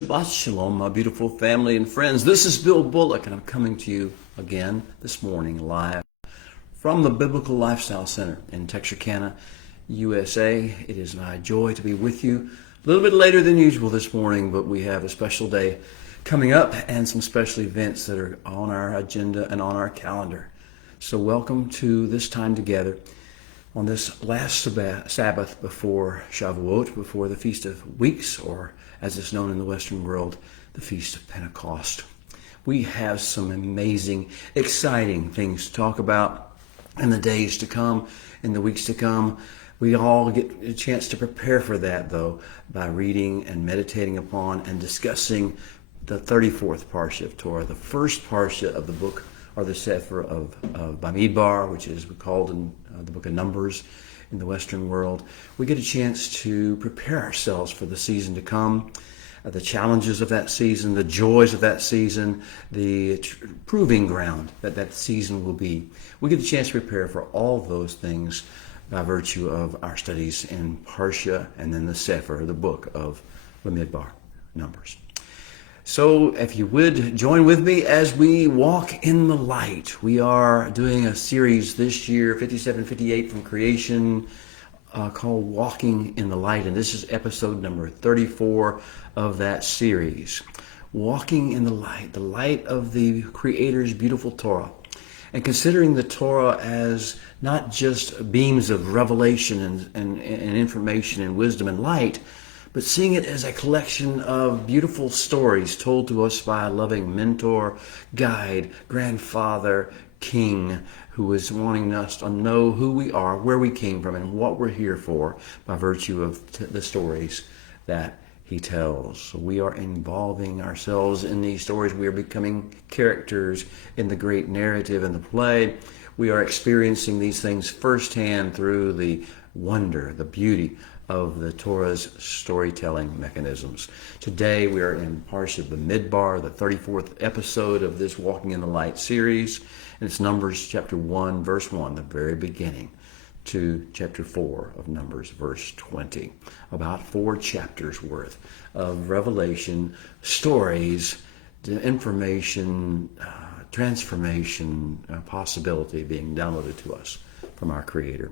Shabbat Shalom, my beautiful family and friends. This is Bill Bullock, and I'm coming to you again this morning live from the Biblical Lifestyle Center in Texarkana, USA. It is my joy to be with you a little bit later than usual this morning, but we have a special day coming up and some special events that are on our agenda and on our calendar. So welcome to this time together on this last Sabbath before Shavuot, before the Feast of Weeks, or as it's known in the Western world, the Feast of Pentecost. We have some amazing, exciting things to talk about in the days to come, in the weeks to come. We all get a chance to prepare for that, though, by reading and meditating upon and discussing the 34th Parsha of Torah, the first Parsha of the book, or the Sefer of Bamidbar, which is called in the book of Numbers in the Western world. We get a chance to prepare ourselves for the season to come, the challenges of that season, the joys of that season, the proving ground that that season will be. We get a chance to prepare for all those things by virtue of our studies in Parsha and then the Sefer, the book of Bamidbar, Numbers. So if you would join with me as we walk in the light. We are doing a series this year, 5758 from creation, called Walking in the Light. And this is episode number 34 of that series. Walking in the light of the Creator's beautiful Torah. And considering the Torah as not just beams of revelation and information and wisdom and light, but seeing it as a collection of beautiful stories told to us by a loving mentor, guide, grandfather, king, who is wanting us to know who we are, where we came from, and what we're here for by virtue of the stories that he tells. So we are involving ourselves in these stories. We are becoming characters in the great narrative and the play. We are experiencing these things firsthand through the wonder, the beauty of the Torah's storytelling mechanisms. Today we are in Parsha Bamidbar, the 34th episode of this Walking in the Light series. And it's Numbers chapter 1, verse 1, the very beginning, to chapter 4 of Numbers, verse 20. About 4 chapters worth of revelation, stories, information, transformation, possibility being downloaded to us from our Creator.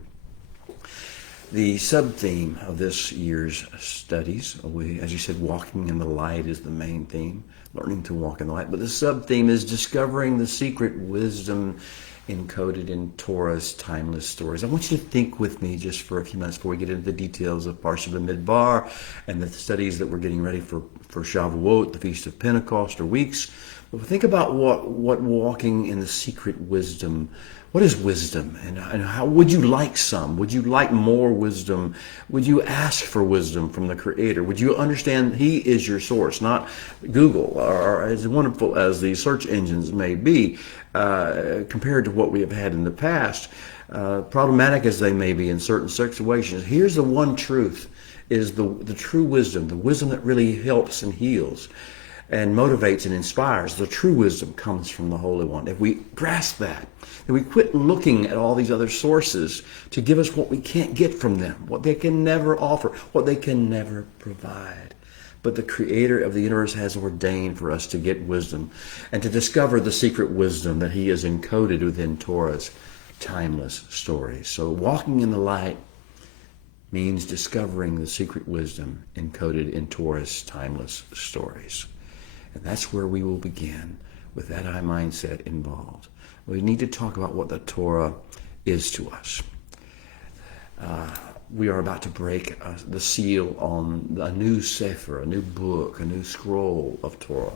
The sub-theme of this year's studies, as you said, walking in the light is the main theme, learning to walk in the light. But the sub-theme is discovering the secret wisdom encoded in Torah's timeless stories. I want you to think with me just for a few minutes before we get into the details of Parsha Bamidbar and the studies that we're getting ready for Shavuot, the Feast of Pentecost, or weeks. But think about what walking in the secret wisdom. What is wisdom, and how would you like some? Would you like more wisdom? Would you ask for wisdom from the Creator? Would you understand He is your source, not Google, or as wonderful as the search engines may be, compared to what we have had in the past, problematic as they may be in certain situations? Here's the one truth, is the true wisdom, the wisdom that really helps and heals and motivates and inspires. The true wisdom comes from the Holy One. If we grasp that, then we quit looking at all these other sources to give us what we can't get from them, what they can never offer, what they can never provide. But the Creator of the universe has ordained for us to get wisdom and to discover the secret wisdom that He has encoded within Torah's timeless stories. So walking in the light means discovering the secret wisdom encoded in Torah's timeless stories. And that's where we will begin with that eye mindset involved. We need to talk about what the Torah is to us. We are about to break the seal on a new sefer, a new book, a new scroll of Torah.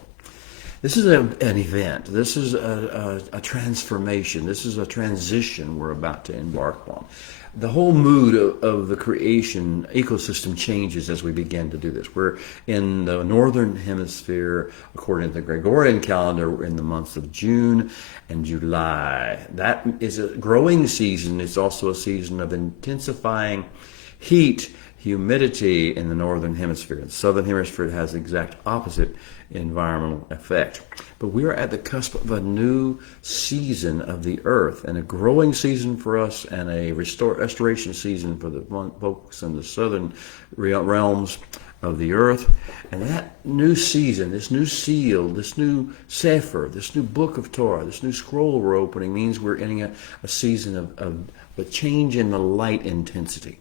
This is an event. This is a transformation. This is a transition we're about to embark on. The whole mood of the creation ecosystem changes as we begin to do this. We're in the northern hemisphere, according to the Gregorian calendar, we're in the months of June and July. That is a growing season. It's also a season of intensifying heat, humidity in the northern hemisphere. The southern hemisphere has the exact opposite environmental effect. But we are at the cusp of a new season of the earth, and a growing season for us, and a restoration season for the folks in the southern realms of the earth. And that new season, this new seal, this new Sefer, this new book of Torah, this new scroll we're opening means we're entering a season of a change in the light intensity.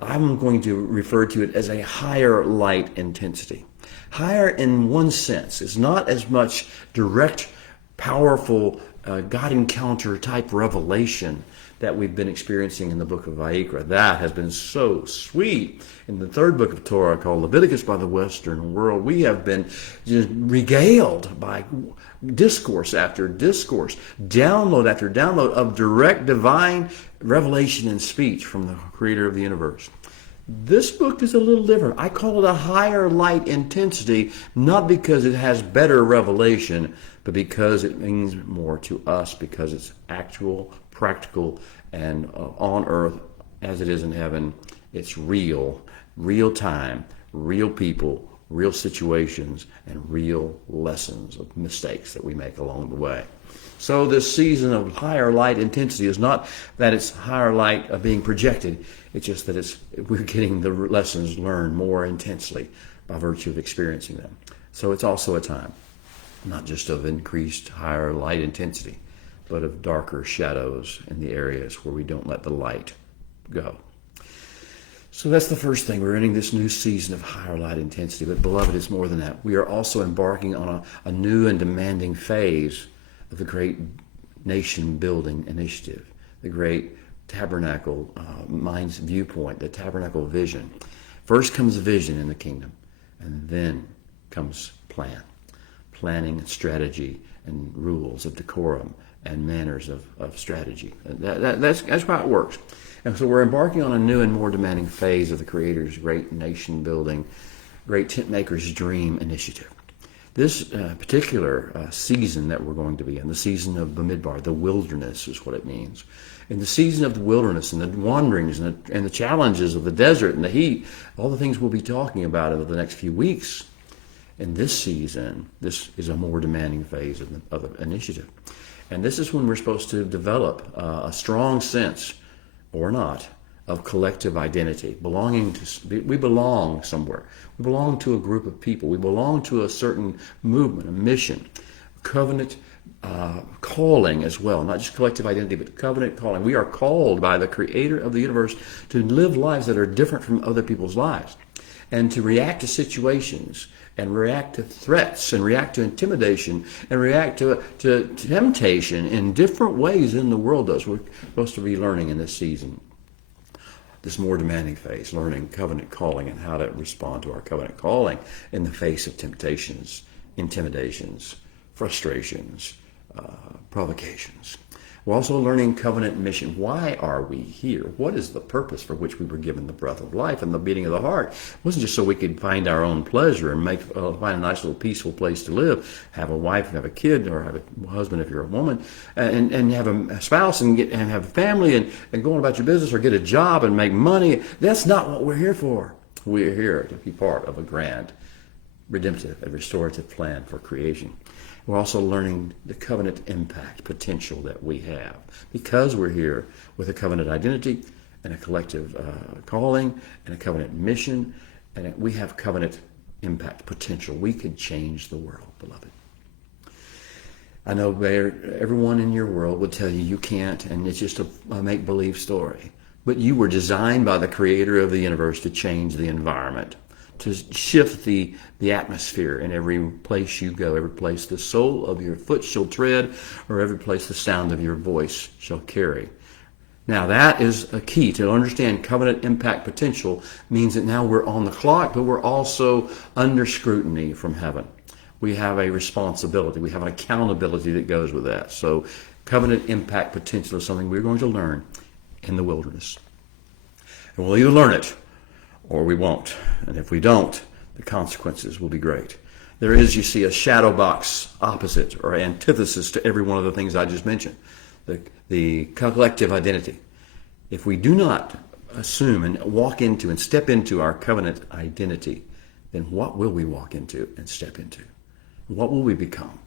I'm going to refer to it as a higher light intensity. Higher in one sense. It's not as much direct, powerful God encounter type revelation that we've been experiencing in the book of Vayikra. That has been so sweet. In the third book of Torah called Leviticus by the Western world, we have been just regaled by discourse after discourse, download after download of direct divine revelation and speech from the creator of the universe. This book is a little different. I call it a higher light intensity, not because it has better revelation, but because it means more to us, because it's actual, practical, and on earth as it is in heaven. It's real, real time, real people, real situations, and real lessons of mistakes that we make along the way. So this season of higher light intensity is not that it's higher light of being projected. It's just that we're getting the lessons learned more intensely by virtue of experiencing them. So it's also a time not just of increased higher light intensity, but of darker shadows in the areas where we don't let the light go. So that's the first thing. We're entering this new season of higher light intensity. But beloved, it's more than that. We are also embarking on a new and demanding phase of the great nation building initiative, the great tabernacle mind's viewpoint, the tabernacle vision. First comes vision in the kingdom, and then comes planning and strategy and rules of decorum and manners of strategy. That's how it works. And so we're embarking on a new and more demanding phase of the Creator's great nation building, great tent maker's dream initiative. This particular season that we're going to be in, the season of Bamidbar, the wilderness is what it means. In the season of the wilderness and the wanderings and the challenges of the desert and the heat, all the things we'll be talking about over the next few weeks, in this season, this is a more demanding phase of the initiative. And this is when we're supposed to develop a strong sense, or not, of collective identity. We belong somewhere. We belong to a group of people. We belong to a certain movement, a mission, covenant calling as well. Not just collective identity, but covenant calling. We are called by the Creator of the universe to live lives that are different from other people's lives, and to react to situations, and react to threats, and react to intimidation, and react to temptation in different ways than the world does. We're supposed to be learning in this season, this more demanding phase, learning covenant calling and how to respond to our covenant calling in the face of temptations, intimidations, frustrations, provocations. We're also learning covenant mission. Why are we here? What is the purpose for which we were given the breath of life and the beating of the heart? It wasn't just so we could find our own pleasure and find a nice little peaceful place to live, have a wife, have a kid, or have a husband if you're a woman, and have a spouse and have a family and go on about your business or get a job and make money. That's not what we're here for. We're here to be part of a grand, redemptive, and restorative plan for creation. We're also learning the covenant impact potential that we have. Because we're here with a covenant identity and a collective calling and a covenant mission, and we have covenant impact potential. We could change the world, beloved. I know everyone in your world would tell you can't, and it's just a make-believe story. But you were designed by the Creator of the universe to change the environment, to shift the atmosphere in every place you go, every place the sole of your foot shall tread, or every place the sound of your voice shall carry. Now that is a key to understand covenant impact potential. Means that now we're on the clock, but we're also under scrutiny from heaven. We have a responsibility. We have an accountability that goes with that. So covenant impact potential is something we're going to learn in the wilderness. And we'll either learn it or we won't. And if we don't, the consequences will be great. There is, you see, a shadow box opposite or antithesis to every one of the things I just mentioned. The collective identity. If we do not assume and walk into and step into our covenant identity, then what will we walk into and step into? What will we become?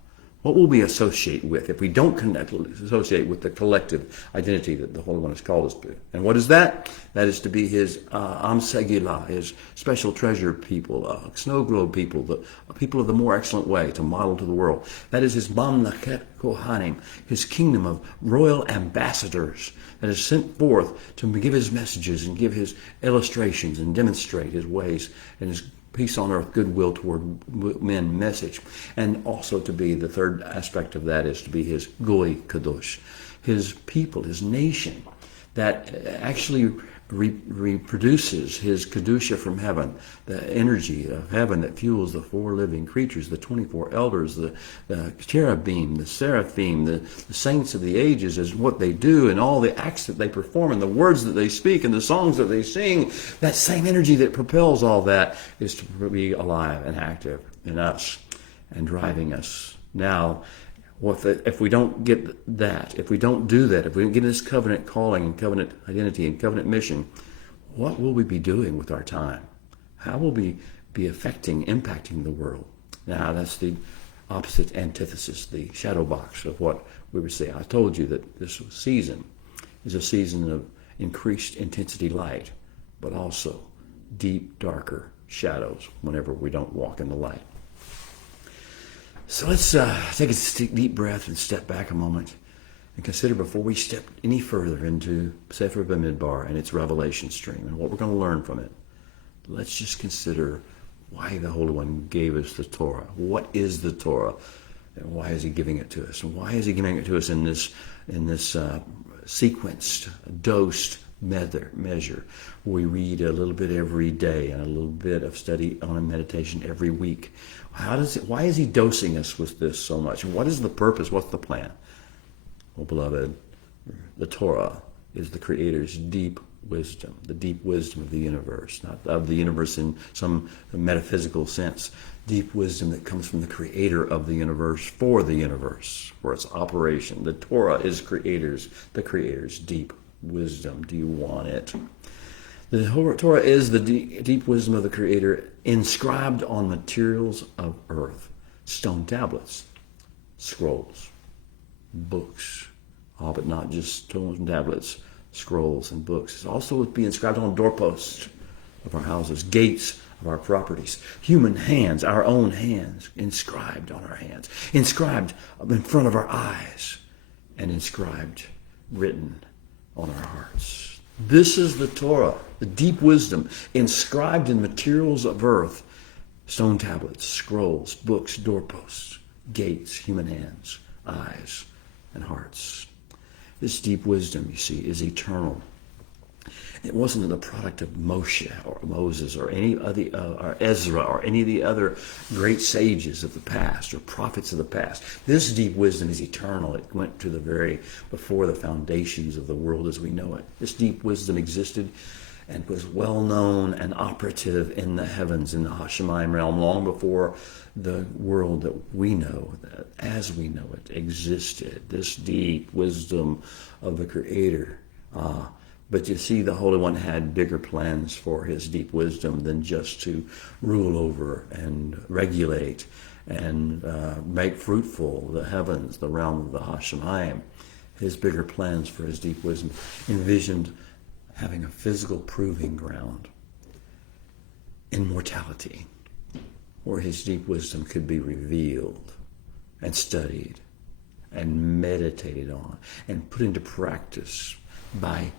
What will we associate with if we don't associate with the collective identity that the Holy One has called us to? And what is that? That is to be his Am Segillah, his special treasure people, snow globe people, the people of the more excellent way to model to the world. That is his Mamlaket Kohanim, his kingdom of royal ambassadors that is sent forth to give his messages and give his illustrations and demonstrate his ways and his peace on earth, goodwill toward men message. And also to be, the third aspect of that is to be his Goy Kadosh, his people, his nation, that actually reproduces his Kedusha from heaven, the energy of heaven that fuels the four living creatures, the 24 elders, the cherubim, the seraphim, the saints of the ages, is what they do, and all the acts that they perform, and the words that they speak, and the songs that they sing. That same energy that propels all that is to be alive and active in us and driving us. Now, if we don't get that, if we don't do that, if we don't get this covenant calling and covenant identity and covenant mission, what will we be doing with our time? How will we be impacting the world? Now, that's the opposite antithesis, the shadow box of what we would say. I told you that this season is a season of increased intensity light, but also deep, darker shadows whenever we don't walk in the light. So let's take a deep breath and step back a moment and consider, before we step any further into Sefer Bamidbar and its revelation stream and what we're going to learn from it, let's just consider why the Holy One gave us the Torah. What is the Torah, and why is he giving it to us? And why is he giving it to us in this sequenced, dosed measure? We read a little bit every day and a little bit of study on a meditation every week. Why is he dosing us with this so much? And what is the purpose? What's the plan? Well, beloved, the Torah is the Creator's deep wisdom, the deep wisdom of the universe, not of the universe in some metaphysical sense. Deep wisdom that comes from the Creator of the universe, for its operation. The Torah is the Creator's deep wisdom. Do you want it? The Torah is the deep wisdom of the Creator inscribed on materials of earth. Stone tablets, scrolls, books. Oh, but not just stone tablets, scrolls, and books. It's also would be inscribed on doorposts of our houses, gates of our properties. Human hands, our own hands, inscribed on our hands. Inscribed in front of our eyes. And written on our hearts. This is the Torah, the deep wisdom inscribed in materials of earth, stone tablets, scrolls, books, doorposts, gates, human hands, eyes, and hearts. This deep wisdom, you see, is eternal. It wasn't the product of Moshe or Moses or any of the or Ezra or any of the other great sages of the past or prophets of the past. This deep wisdom is eternal. It went to before the foundations of the world as we know it. This deep wisdom existed and was well known and operative in the heavens, in the Hashemayim realm, long before the world that we know, as we know it, existed. This deep wisdom of the Creator. But you see, the Holy One had bigger plans for his deep wisdom than just to rule over and regulate and make fruitful the heavens, the realm of the Hashemayim. His bigger plans for his deep wisdom envisioned having a physical proving ground, immortality, where his deep wisdom could be revealed and studied and meditated on and put into practice by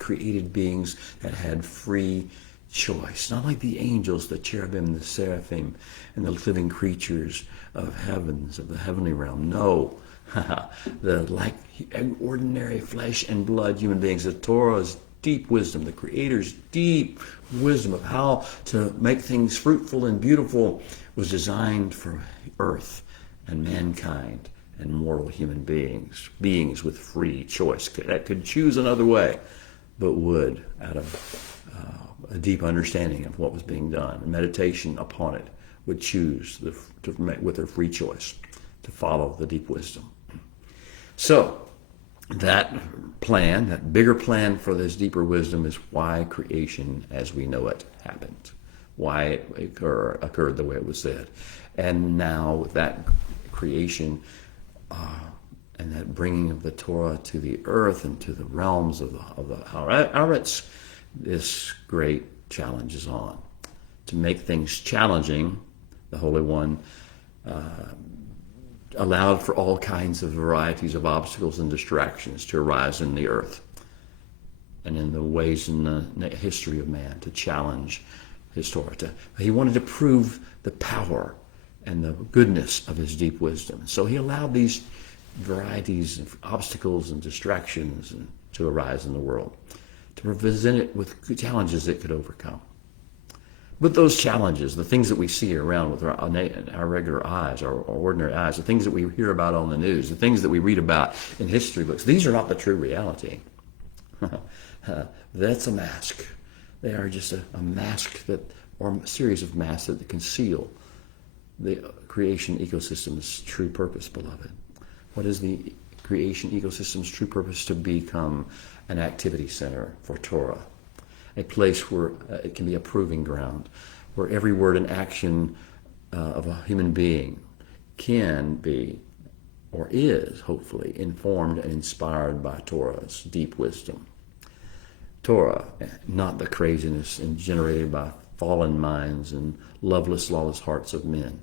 created beings that had free choice. Not like the angels, the cherubim, the seraphim, and the living creatures of the heavenly realm. No, like ordinary flesh and blood human beings. The Torah's deep wisdom, the Creator's deep wisdom of how to make things fruitful and beautiful was designed for earth and mankind and mortal human beings with free choice that could choose another way, but would, out of a deep understanding of what was being done, and meditation upon it, would choose with their free choice to follow the deep wisdom. So that plan, that bigger plan for this deeper wisdom, is why creation as we know it happened, why it occurred the way it was said. And now with that creation and that bringing of the Torah to the earth and to the realms of the Haaretz, this great challenge is on. To make things challenging, the Holy One allowed for all kinds of varieties of obstacles and distractions to arise in the earth and in the ways in the history of man to challenge his Torah. He wanted to prove the power and the goodness of his deep wisdom. So he allowed these varieties of obstacles and distractions to arise in the world, to present it with challenges it could overcome. But those challenges, the things that we see around with our regular eyes, our ordinary eyes, the things that we hear about on the news, the things that we read about in history books, these are not the true reality. That's a mask. They are just a mask or a series of masks that conceal the creation ecosystem's true purpose, beloved. What is the creation ecosystem's true purpose? To become an activity center for Torah, a place where it can be a proving ground, where every word and action of a human being can be, or is, hopefully, informed and inspired by Torah's deep wisdom. Torah, not the craziness generated by fallen minds and loveless, lawless hearts of men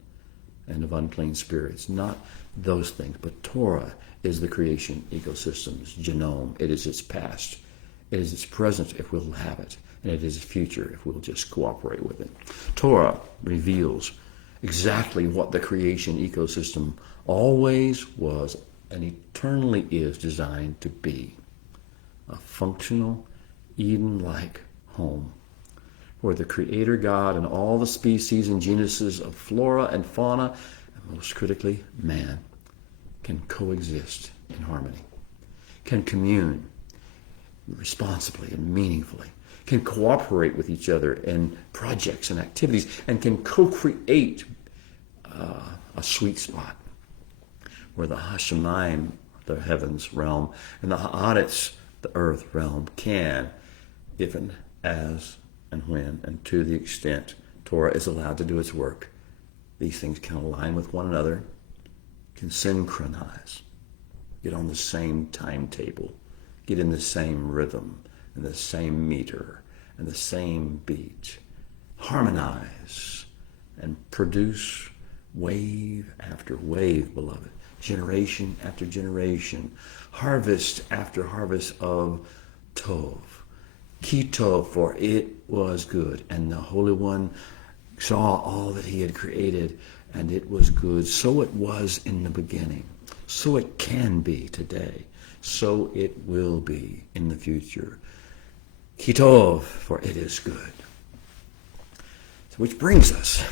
and of unclean spirits. Not those things, but Torah is the creation ecosystem's genome. It is its past. It is its present if we'll have it, and it is its future if we'll just cooperate with it. Torah reveals exactly what the creation ecosystem always was and eternally is designed to be: a functional, Eden-like home where the Creator God and all the species and genuses of flora and fauna, and most critically, man, can coexist in harmony, can commune responsibly and meaningfully, can cooperate with each other in projects and activities, and can co-create a sweet spot where the Hashemayim, the heavens realm, and the Haaretz, the earth realm, can, if and as and when and to the extent Torah is allowed to do its work, these things can align with one another, can synchronize, get on the same timetable, get in the same rhythm and the same meter and the same beat, harmonize and produce wave after wave, beloved, generation after generation, harvest after harvest of Tov. Kitov, for it was good. And the Holy One saw all that he had created, and it was good. So it was in the beginning. So it can be today. So it will be in the future. Kitov, for it is good. So which brings us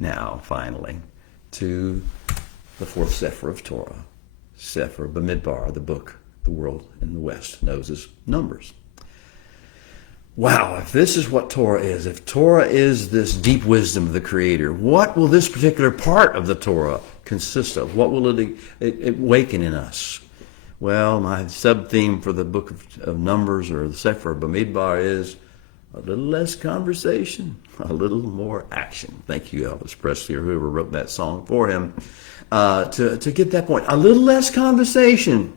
now, finally, to the fourth Sefer of Torah, Sefer Bamidbar, the book the world in the West knows as Numbers. Wow, if this is what Torah is, if Torah is this deep wisdom of the Creator, what will this particular part of the Torah consist of? What will it awaken in us? Well, my sub-theme for the book of Numbers, or the Sefer Bamidbar, is a little less conversation, a little more action. Thank you, Elvis Presley, or whoever wrote that song for him, to get that point. A little less conversation,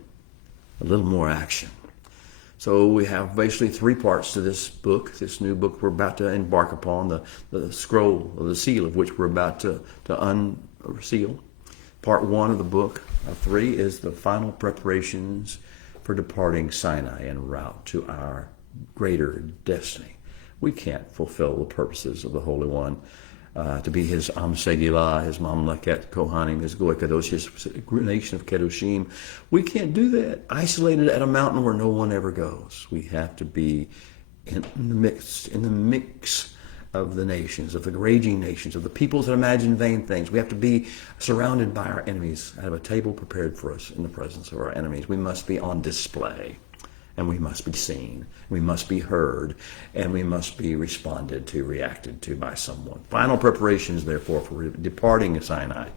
a little more action. So we have basically three parts to this book, this new book we're about to embark upon, the scroll, or the seal of which we're about to unseal. Part one of the book of three is the final preparations for departing Sinai en route to our greater destiny. We can't fulfill the purposes of the Holy One to be his Am Segilah, his Mamleket Kohanim, his Goy Kadosh, his nation of Kedoshim. We can't do that isolated at a mountain where no one ever goes. We have to be in the mix of the nations, of the raging nations, of the peoples that imagine vain things. We have to be surrounded by our enemies, have a table prepared for us in the presence of our enemies. We must be on display, and we must be seen, we must be heard, and we must be responded to, reacted to by someone. Final preparations, therefore, for departing Sinai,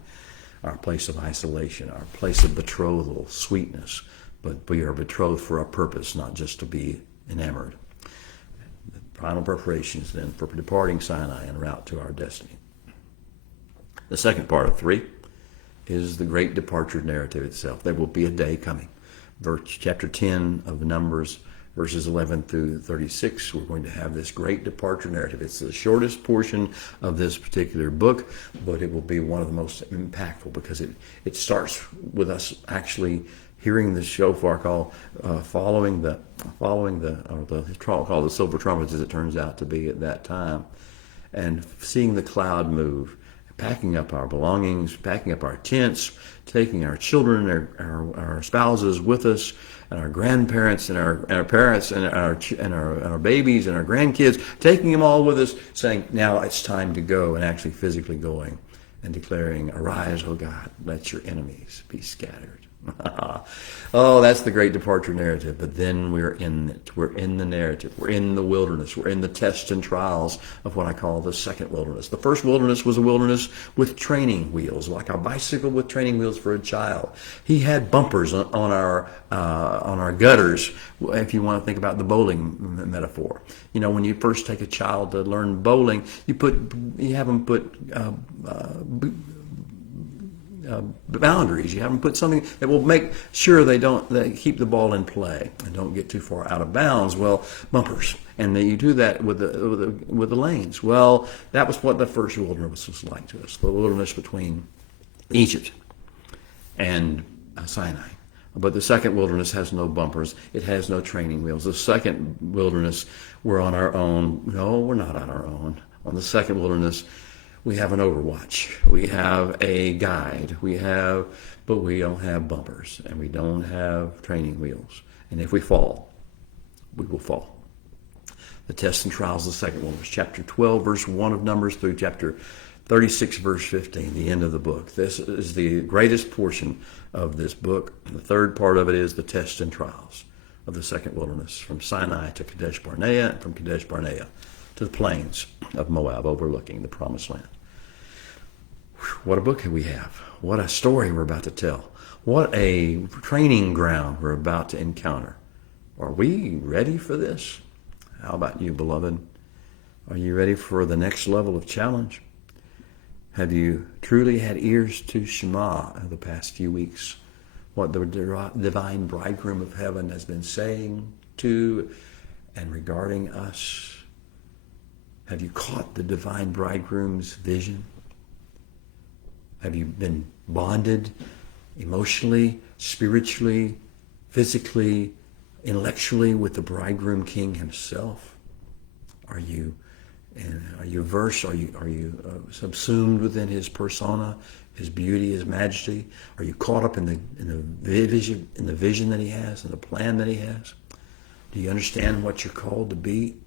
our place of isolation, our place of betrothal, sweetness, but we are betrothed for a purpose, not just to be enamored. Final preparations, then, for departing Sinai en route to our destiny. The second part of three is the great departure narrative itself. There will be a day coming. Chapter 10 of Numbers, verses 11 through 36, we're going to have this great departure narrative. It's the shortest portion of this particular book, but it will be one of the most impactful because it starts with us actually hearing the shofar call, following the call, the silver trumpets, as it turns out to be at that time, and seeing the cloud move, packing up our belongings, packing up our tents, taking our children, our spouses with us, and our grandparents and our parents and our babies and our grandkids, taking them all with us, saying, now it's time to go, and actually physically going and declaring, arise, O God, let your enemies be scattered. Oh, that's the great departure narrative. But then we're in it. We're in the narrative. We're in the wilderness. We're in the tests and trials of what I call the second wilderness. The first wilderness was a wilderness with training wheels, like a bicycle with training wheels for a child. He had bumpers on our gutters, if you want to think about the bowling metaphor. You know, when you first take a child to learn bowling, you have them put boundaries. You have them put something that will make sure they keep the ball in play and don't get too far out of bounds. Well, bumpers, and then you do that with the lanes. Well, that was what the first wilderness was like to us, the wilderness between Egypt and Sinai. But the second wilderness has no bumpers. It has no training wheels. The second wilderness, we're on our own. No, we're not on our own. On the second wilderness, we have an overwatch. We have a guide. But we don't have bumpers, and we don't have training wheels. And if we fall, we will fall. The tests and trials of the second one was chapter 12, verse 1 of Numbers through chapter 36, verse 15, the end of the book. This is the greatest portion of this book. And the third part of it is the tests and trials of the second wilderness, from Sinai to Kadesh Barnea, and from Kadesh Barnea to the plains of Moab overlooking the promised land. What a book we have. What a story we're about to tell. What a training ground we're about to encounter. Are we ready for this? How about you, beloved? Are you ready for the next level of challenge? Have you truly had ears to Shema the past few weeks? What the divine bridegroom of heaven has been saying to and regarding us? Have you caught the divine bridegroom's vision? Have you been bonded emotionally, spiritually, physically, intellectually with the bridegroom king himself? Are you versed? Are you subsumed within his persona, his beauty, his majesty? Are you caught up in the vision that he has and the plan that he has? Do you understand what you're called to be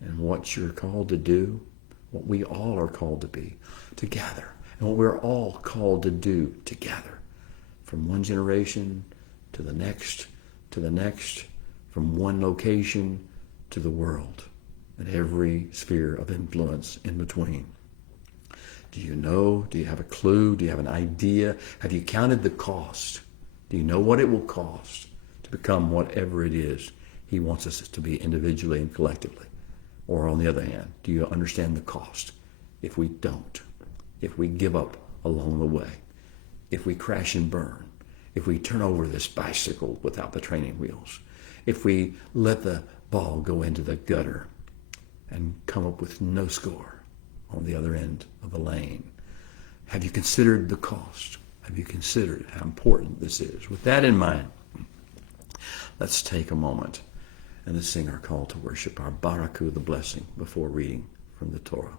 and what you're called to do? What we all are called to be together, and what we're all called to do together, from one generation to the next, from one location to the world, and every sphere of influence in between. Do you know? Do you have a clue? Do you have an idea? Have you counted the cost? Do you know what it will cost to become whatever it is he wants us to be individually and collectively? Or on the other hand, do you understand the cost if we don't? If we give up along the way? If we crash and burn? If we turn over this bicycle without the training wheels? If we let the ball go into the gutter and come up with no score on the other end of the lane? Have you considered the cost? Have you considered how important this is? With that in mind, let's take a moment and let's sing our call to worship, our Baraku, the blessing, before reading from the Torah.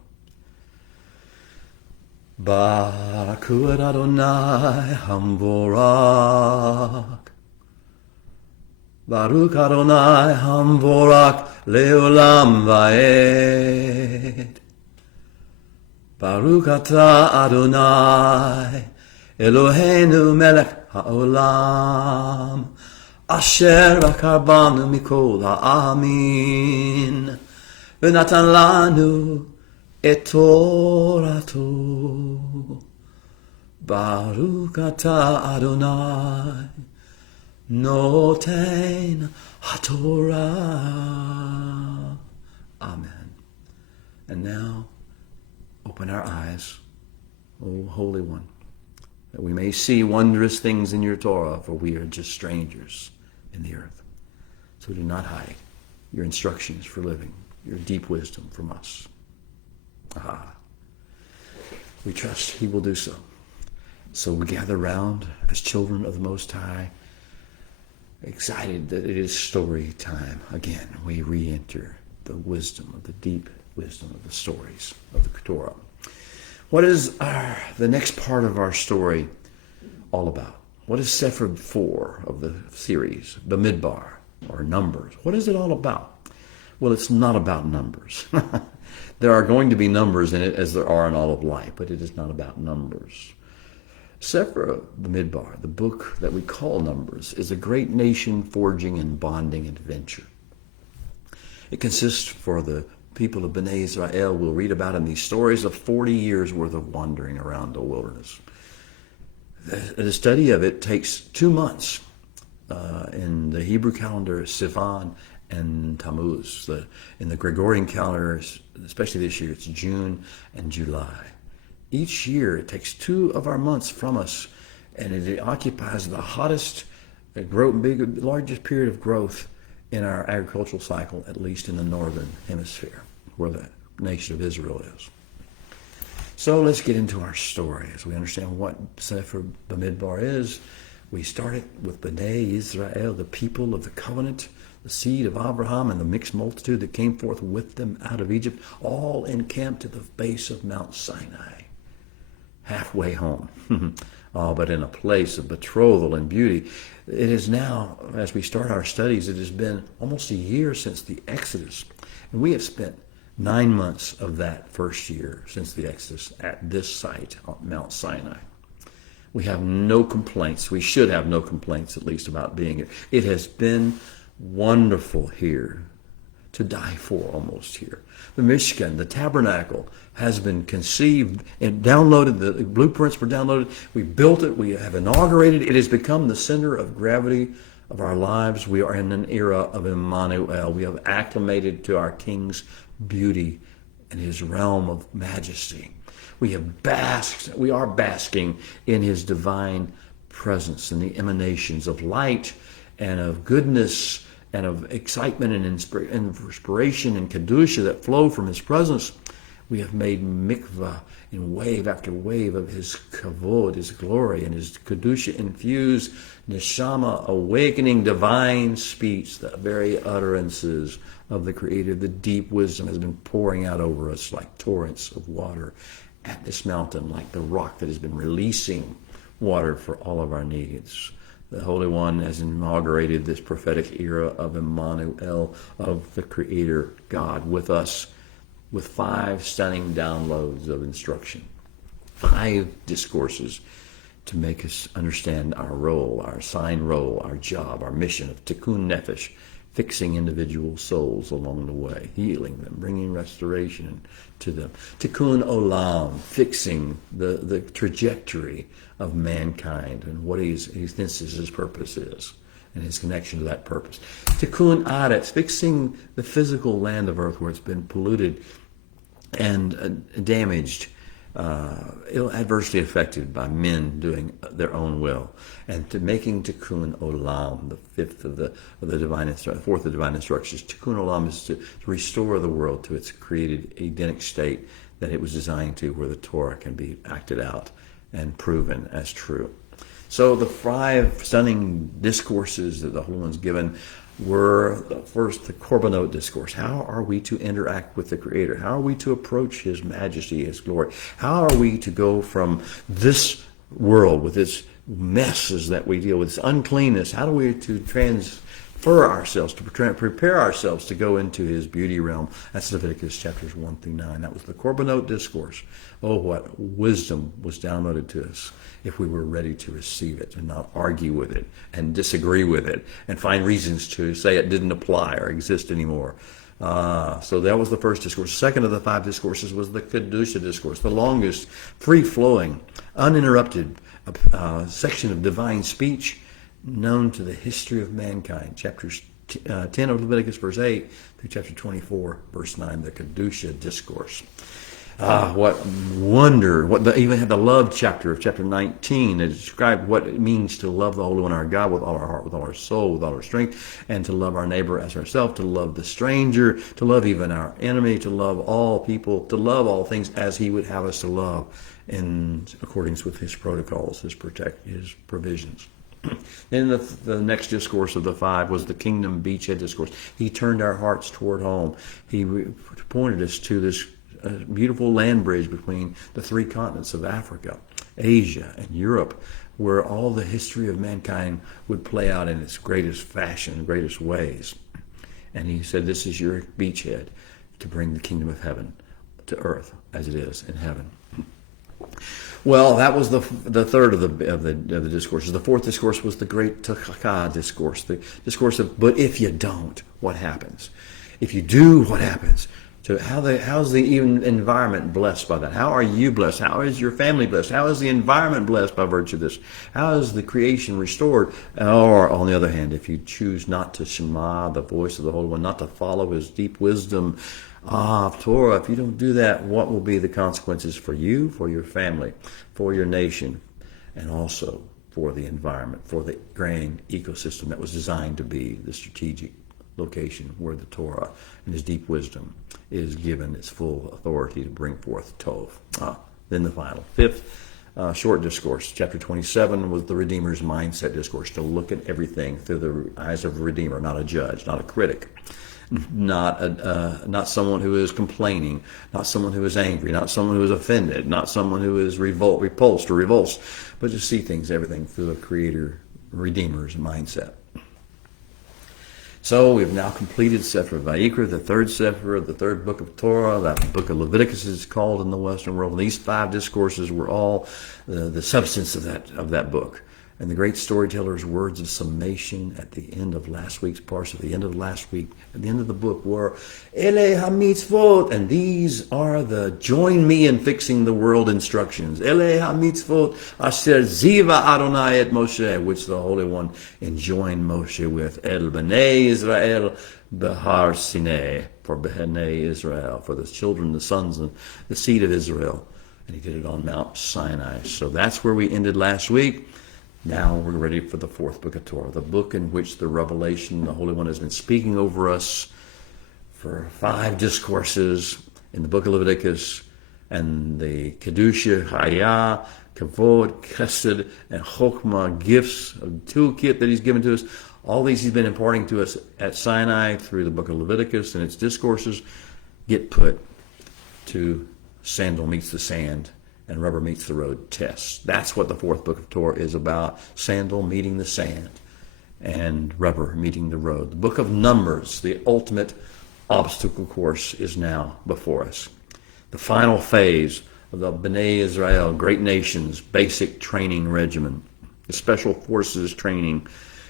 Baraku et Adonai Hamvorak. Baruch Adonai Hamvorak Leolam Vaed. Baruch Ata Adonai Eloheinu Melech HaOlam Asher Bakar Banu Mikol Ha'amin V'natan Lanu Et Torato. Baruch Ata Adonai Noten HaTorah. Amen. And now, open our eyes, O Holy One, that we may see wondrous things in your Torah, for we are just strangers in the earth. So do not hide your instructions for living, your deep wisdom from us. We trust he will do so. So we gather round as children of the Most High, excited that it is story time again. We re-enter the wisdom of the deep wisdom of the stories of the Torah. What is the next part of our story all about? What is Sefer 4 of the series, Bamidbar, or Numbers? What is it all about? Well, it's not about numbers. There are going to be numbers in it as there are in all of life, but it is not about numbers. Sefer Bamidbar, the book that we call Numbers, is a great nation-forging and bonding adventure. It consists for the people of Bnei Israel, we'll read about in these stories, of 40 years' worth of wandering around the wilderness. The study of it takes 2 months. In the Hebrew calendar, Sivan and Tammuz. In the Gregorian calendar, especially this year, it's June and July. Each year, it takes 2 of our months from us, and it occupies the hottest, largest period of growth in our agricultural cycle, at least in the northern hemisphere, where the nation of Israel is. So let's get into our story as we understand what Sefer Bamidbar is. We started with Bnei Israel, the people of the covenant, the seed of Abraham, and the mixed multitude that came forth with them out of Egypt, all encamped at the base of Mount Sinai, halfway home, but in a place of betrothal and beauty. It is now, as we start our studies, it has been almost a year since the Exodus, and we have spent 9 months of that first year since the Exodus at this site on Mount Sinai. We have no complaints. We should have no complaints, at least, about being here. It has been wonderful here, to die for almost here. The Mishkan, the tabernacle, has been conceived and downloaded. The blueprints were downloaded. We built it. We have inaugurated. It has become the center of gravity of our lives. We are in an era of Emmanuel. We have acclimated to our King's beauty and his realm of majesty. We are basking in his divine presence and the emanations of light and of goodness and of excitement and inspiration and kedusha that flow from his presence. We have made mikvah in wave after wave of his kavod, his glory, and his kedusha infused neshama, awakening divine speech, the very utterances of the Creator. The deep wisdom has been pouring out over us like torrents of water at this mountain, like the rock that has been releasing water for all of our needs. The Holy One has inaugurated this prophetic era of Emmanuel, of the Creator God with us, with 5 stunning downloads of instruction, 5 discourses to make us understand our role, our assigned role, our job, our mission of tikkun nefesh, fixing individual souls along the way, healing them, bringing restoration to them. Tikkun olam, fixing the trajectory of mankind and what he thinks his purpose is and his connection to that purpose. Tikkun aretz, fixing the physical land of earth where it's been polluted and damaged, adversely affected by men doing their own will, and to making tikkun olam, the fourth of the divine instructions. Tikkun olam is to restore the world to its created Edenic state that it was designed to, where the Torah can be acted out and proven as true. So the 5 stunning discourses that the Holy One's given were, first, the Korbanot discourse. How are we to interact with the Creator? How are we to approach his majesty, his glory? How are we to go from this world with its messes that we deal with, this uncleanness? How do we to transfer ourselves, to prepare ourselves to go into his beauty realm? That's Leviticus chapters 1 through 9. That was the Korbanot discourse. Oh, what wisdom was downloaded to us if we were ready to receive it and not argue with it and disagree with it and find reasons to say it didn't apply or exist anymore. So that was the first discourse. Second of the 5 discourses was the Kedusha discourse, the longest, free-flowing, uninterrupted section of divine speech known to the history of mankind. Chapters 10 of Leviticus, verse 8, through chapter 24, verse 9, the Kedusha discourse. Ah, what wonder! They even had the love chapter of chapter 19 that described what it means to love the Holy One, our God, with all our heart, with all our soul, with all our strength, and to love our neighbor as ourselves, to love the stranger, to love even our enemy, to love all people, to love all things as He would have us to love, in accordance with His protocols, His provisions. Then the next discourse of the five was the kingdom beachhead discourse. He turned our hearts toward home. He pointed us to this beautiful land bridge between the three continents of Africa, Asia, and Europe, where all the history of mankind would play out in its greatest fashion, greatest ways. And he said, this is your beachhead to bring the kingdom of heaven to earth as it is in heaven. Well, that was the third of the discourses. The fourth discourse was the great Takaka discourse, the discourse of, but if you don't, what happens? If you do, what happens? So how's the even environment blessed by that? How are you blessed? How is your family blessed? How is the environment blessed by virtue of this? How is the creation restored? Or, on the other hand, if you choose not to shema the voice of the Holy One, not to follow His deep wisdom of Torah, if you don't do that, what will be the consequences for you, for your family, for your nation, and also for the environment, for the grand ecosystem that was designed to be the strategic location where the Torah and His deep wisdom is given its full authority to bring forth Tov. Then the final, fifth short discourse, chapter 27, was the Redeemer's mindset discourse, to look at everything through the eyes of a Redeemer, not a judge, not a critic, not someone who is complaining, not someone who is angry, not someone who is offended, not someone who is repulsed or revulsed, but to see everything through the Creator, Redeemer's mindset. So we've now completed Sefer Vayikra, the third Sefer, the third book of Torah. That book of Leviticus is called in the Western world. And these five discourses were all the substance of that book. And the great storyteller's words of summation at the end of last week's parsha, at the end of last week, at the end of the book were, Ele ha-mitzvot, and these are the join me in fixing the world instructions. Ele ha-mitzvot asher ziva Adonai et Moshe, which the Holy One enjoined Moshe with, El b'nei Israel behar Sinai, for b'nei Israel, for the children, the sons, and the seed of Israel. And He did it on Mount Sinai. So that's where we ended last week. Now we're ready for the fourth book of Torah, the book in which the revelation, the Holy One has been speaking over us for 5 discourses in the book of Leviticus, and the Kedusha, Hayah, Kavod, Chesed, and Chokmah gifts, a toolkit that He's given to us. All these He's been imparting to us at Sinai through the book of Leviticus and its discourses get put to sandal meets the sand and rubber meets the road tests. That's what the fourth book of Torah is about. Sandal meeting the sand and rubber meeting the road. The book of Numbers, the ultimate obstacle course, is now before us. The final phase of the Bnei Israel, great nations, basic training regimen. The special forces training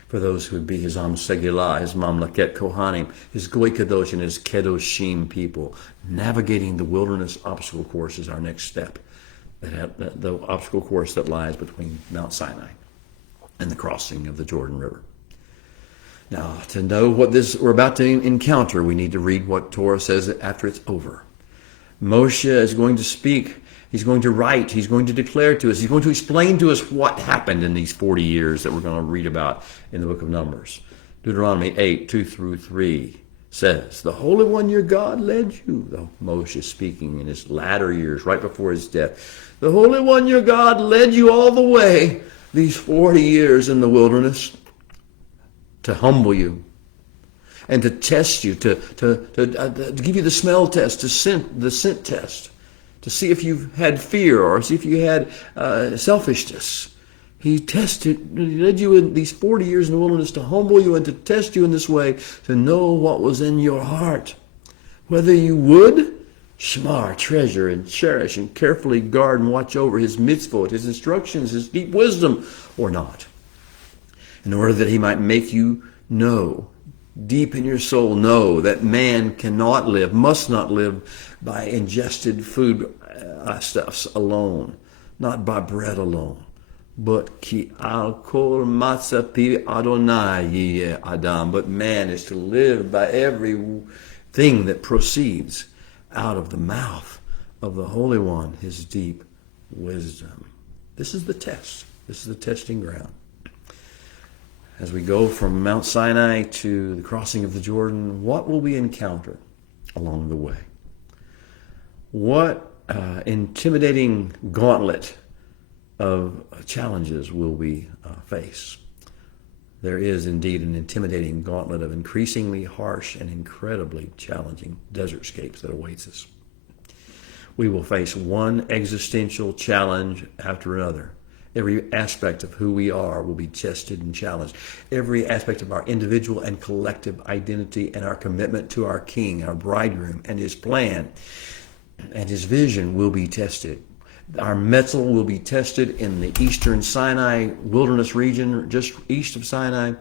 for those who would be His Am Segilah, His Mamlaket Kohanim, His Goy Kadosh, and His Kedoshim people. Navigating the wilderness obstacle course is our next step. The obstacle course that lies between Mount Sinai and the crossing of the Jordan River. Now, to know what we're about to encounter, we need to read what Torah says after it's over. Moshe is going to speak. He's going to write. He's going to declare to us. He's going to explain to us what happened in these 40 years that we're going to read about in the book of Numbers. Deuteronomy 8, 2 through 3 says, the Holy One your God led you. Moshe speaking in his latter years, right before his death. The Holy One your God led you all the way these 40 years in the wilderness to humble you and to test you, to give you the smell test, the scent test, to see if you've had fear or see if you had selfishness. He led you in these 40 years in the wilderness to humble you and to test you in this way, to know what was in your heart, whether you would shamar, treasure, and cherish, and carefully guard and watch over His mitzvot, His instructions, His deep wisdom, or not, in order that He might make you know, deep in your soul, know that man must not live by ingested food stuffs alone, not by bread alone, but ki al kol matzah pi Adonai yeh adam. But man is to live by everything that proceeds out of the mouth of the Holy One, his deep wisdom. This is the test. This is the testing ground. As we go from Mount Sinai to the crossing of the Jordan, what will we encounter along the way? What intimidating gauntlet of challenges will we face? There is indeed an intimidating gauntlet of increasingly harsh and incredibly challenging desertscapes that awaits us. We will face one existential challenge after another. Every aspect of who we are will be tested and challenged. Every aspect of our individual and collective identity and our commitment to our King, our bridegroom, and his plan and his vision will be tested. Our mettle will be tested in the eastern Sinai wilderness region, just east of Sinai,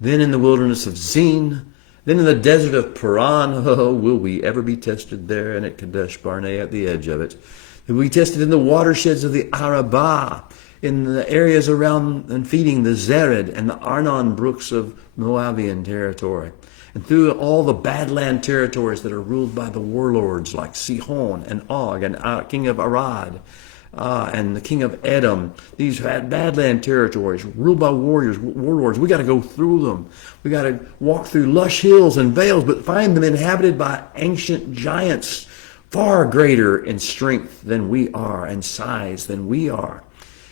then in the wilderness of Zin, then in the desert of Paran. Oh, will we ever be tested there and at Kadesh Barnea at the edge of it? Will we be tested in the watersheds of the Arabah, in the areas around and feeding the Zered and the Arnon brooks of Moabian territory, and through all the badland territories that are ruled by the warlords like Sihon and Og and king of Arad, and the king of Edom. These badland territories ruled by warlords. We got to go through them. We got to walk through lush hills and vales, but find them inhabited by ancient giants, far greater in strength than we are and size than we are.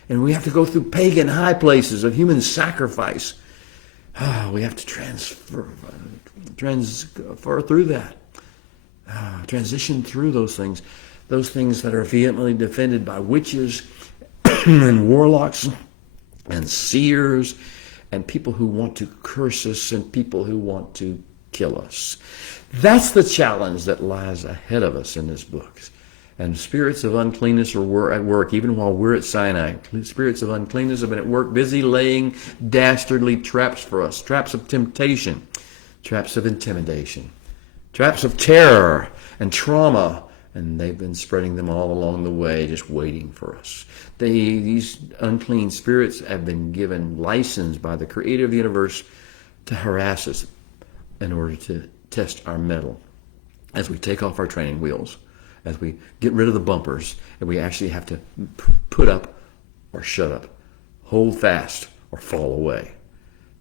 And we have to go through pagan high places of human sacrifice. We have to transfer through that. Transition through those things that are vehemently defended by witches and warlocks and seers and people who want to curse us and people who want to kill us. That's the challenge that lies ahead of us in this book. And spirits of uncleanness are at work, even while we're at Sinai. Spirits of uncleanness have been at work, busy laying dastardly traps for us. Traps of temptation, traps of intimidation, traps of terror and trauma. And they've been spreading them all along the way, just waiting for us. These unclean spirits have been given license by the Creator of the universe to harass us in order to test our mettle as we take off our training wheels, as we get rid of the bumpers, and we actually have to put up or shut up, hold fast or fall away.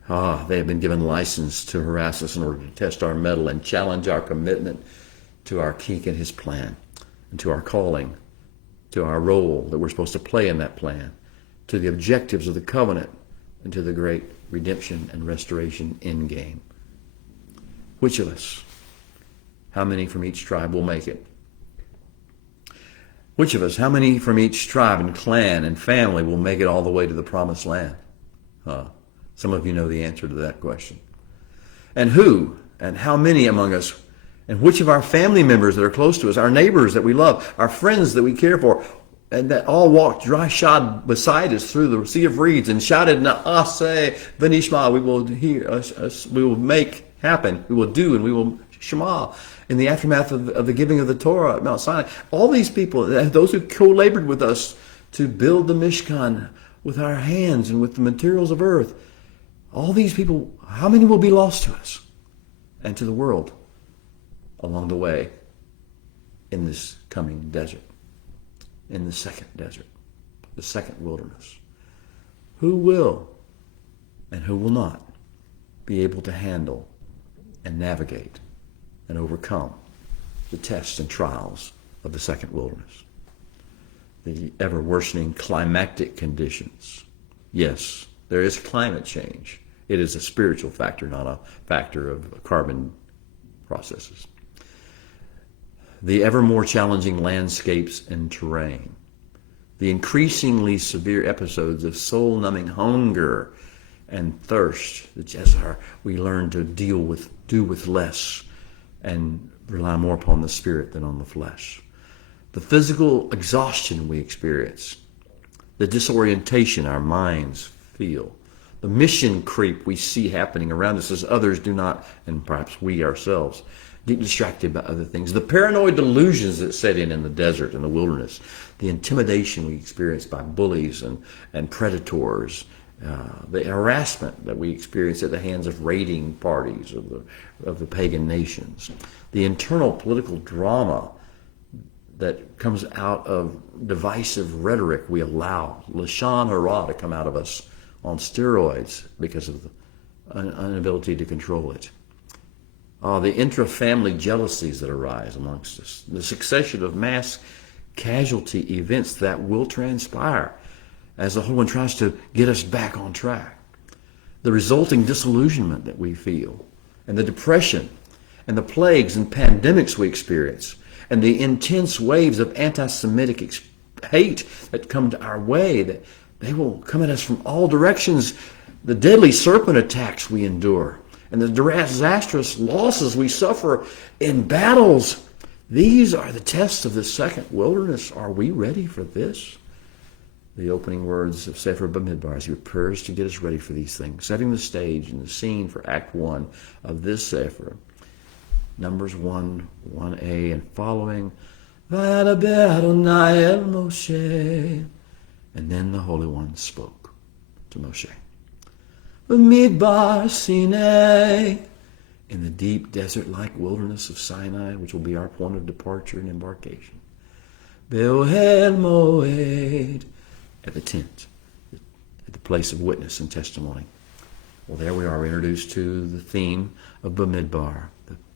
They have been given license to harass us in order to test our mettle and challenge our commitment to our King and his plan, and to our calling, to our role that we're supposed to play in that plan, to the objectives of the covenant, and to the great redemption and restoration end game. Which of us? How many from each tribe will make it? Which of us, how many from each tribe and clan and family will make it all the way to the promised land? Some of you know the answer to that question. And who and how many among us, and which of our family members that are close to us, our neighbors that we love, our friends that we care for, and that all walked dry shod beside us through the sea of reeds and shouted, Na'aseh v'nishma, we will hear us, we will make happen, we will do, and we will shema, in the aftermath of the giving of the Torah at Mount Sinai. All these people, those who co-labored with us to build the Mishkan with our hands and with the materials of earth, all these people, how many will be lost to us and to the world along the way in this coming desert, in the second desert, the second wilderness? Who will and who will not be able to handle and navigate and overcome the tests and trials of the second wilderness? The ever-worsening climatic conditions. Yes, there is climate change. It is a spiritual factor, not a factor of carbon processes. The ever more challenging landscapes and terrain. The increasingly severe episodes of soul-numbing hunger and thirst, as we learn to do with less and rely more upon the spirit than on the flesh. The physical exhaustion we experience, the disorientation our minds feel, the mission creep we see happening around us as others do not, and perhaps we ourselves, get distracted by other things, the paranoid delusions that set in the desert and the wilderness, the intimidation we experience by bullies and predators, the harassment that we experience at the hands of raiding parties of the pagan nations, the internal political drama that comes out of divisive rhetoric we allow, lashon hara, to come out of us on steroids because of the inability to control it. The intra-family jealousies that arise amongst us, the succession of mass casualty events that will transpire as the Holy One tries to get us back on track, the resulting disillusionment that we feel, and the depression, and the plagues and pandemics we experience, and the intense waves of anti-Semitic hate that come to our way, that they will come at us from all directions, the deadly serpent attacks we endure, and the disastrous losses we suffer in battles. These are the tests of the second wilderness. Are we ready for this? The opening words of Sefer Bamidbar as he prepares to get us ready for these things, setting the stage and the scene for Act 1 of this Sefer. Numbers 1, 1a and following. Vayadaber Adonai el Moshe. And then the Holy One spoke to Moshe. Bamidbar Sinai. In the deep desert-like wilderness of Sinai, which will be our point of departure and embarkation. Be'ohel Moed. At the tent, at the place of witness and testimony. Well, there we are, introduced to the theme of Bamidbar,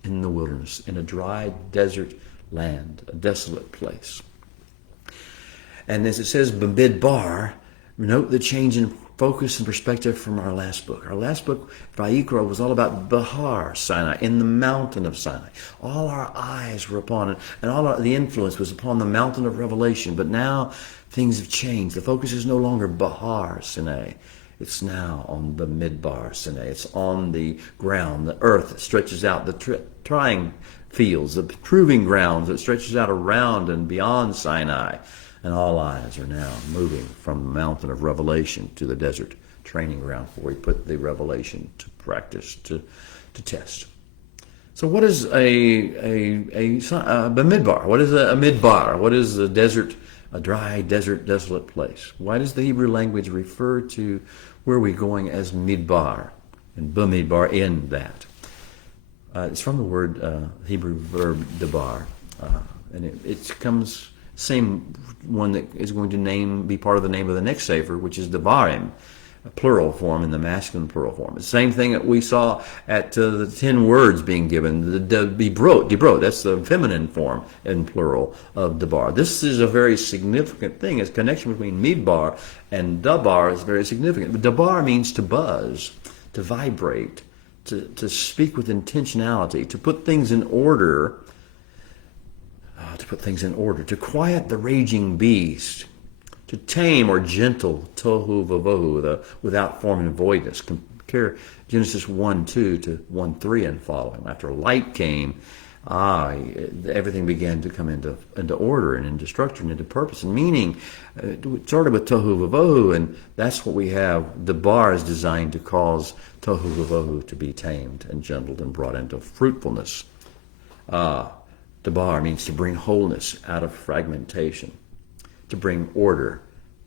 in the wilderness, in a dry desert land, a desolate place. And as it says Bamidbar, note the change in focus and perspective from our last book. Our last book, Vayikra, was all about Bahar Sinai, in the mountain of Sinai. All our eyes were upon it, and all the influence was upon the mountain of revelation. But now things have changed. The focus is no longer Bahar Sinai. It's now on Bamidbar Sinai. It's on the ground, the earth that stretches out, the trying fields, the proving grounds that stretches out around and beyond Sinai. And all eyes are now moving from the mountain of revelation to the desert training ground where we put the revelation to practice, to test. So what is a Bamidbar? What is a midbar? What is a desert, a dry desert, desolate place? Why does the Hebrew language refer to where we're going as midbar and Bamidbar in that? It's from the word Hebrew verb dabar, and it comes same one that is going to be part of the name of the next Sefer, which is Devarim, a plural form in the masculine plural form. It's the same thing that we saw at the 10 words being given, the Dibrot, that's the feminine form in plural of Debar. This is a very significant thing. Its connection between Midbar and Dabar is very significant. But Dabar means to buzz, to vibrate, to speak with intentionality, to put things in order, to quiet the raging beast, to tame or gentle tohu vavohu, the without form and voidness. Compare Genesis 1:2 to 1:3 and following. After light came, everything began to come into order and into structure and into purpose and meaning. It started with tohu vavohu, and that's what we have. The bar is designed to cause tohu vavohu to be tamed and gentled and brought into fruitfulness. Dabar means to bring wholeness out of fragmentation, to bring order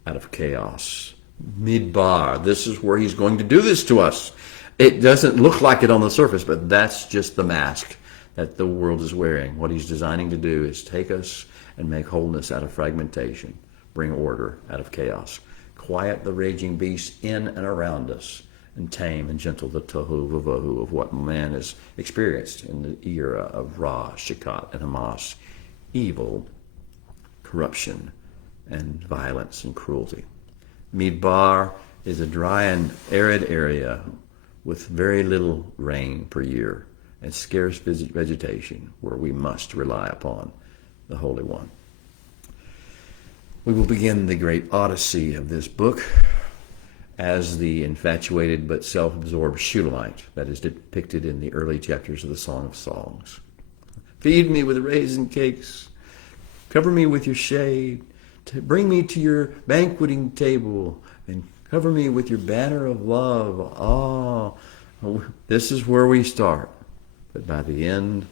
out of chaos. Midbar, this is where he's going to do this to us. It doesn't look like it on the surface, but that's just the mask that the world is wearing. What he's designing to do is take us and make wholeness out of fragmentation, bring order out of chaos, quiet the raging beast in and around us, and tame and gentle the tohu vavohu of what man has experienced in the era of Ra, Shekat, and Hamas, evil, corruption, and violence and cruelty. Midbar is a dry and arid area with very little rain per year and scarce vegetation where we must rely upon the Holy One. We will begin the great odyssey of this book as the infatuated but self-absorbed Shulamite that is depicted in the early chapters of the Song of Songs. Feed me with raisin cakes, cover me with your shade, bring me to your banqueting table, and cover me with your banner of love. This is where we start. But by the end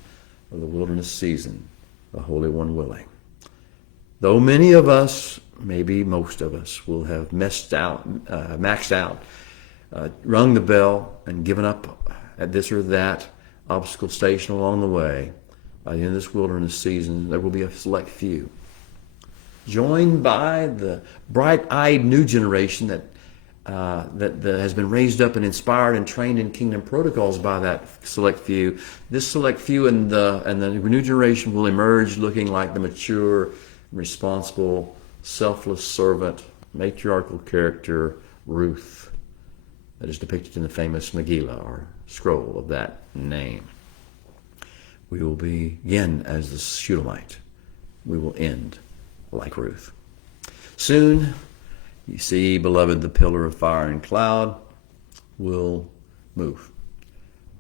of the wilderness season, the Holy One willing, though many of us, maybe most of us, will have maxed out, rung the bell, and given up at this or that obstacle station along the way, By the end of this wilderness season, there will be a select few, joined by the bright-eyed new generation that has been raised up and inspired and trained in kingdom protocols by that select few. This select few and the new generation will emerge looking like the mature, responsible, selfless servant, matriarchal character Ruth that is depicted in the famous Megillah, or scroll of that name. We will begin as the Shulamite. We will end like Ruth. Soon, you see, beloved, the pillar of fire and cloud will move.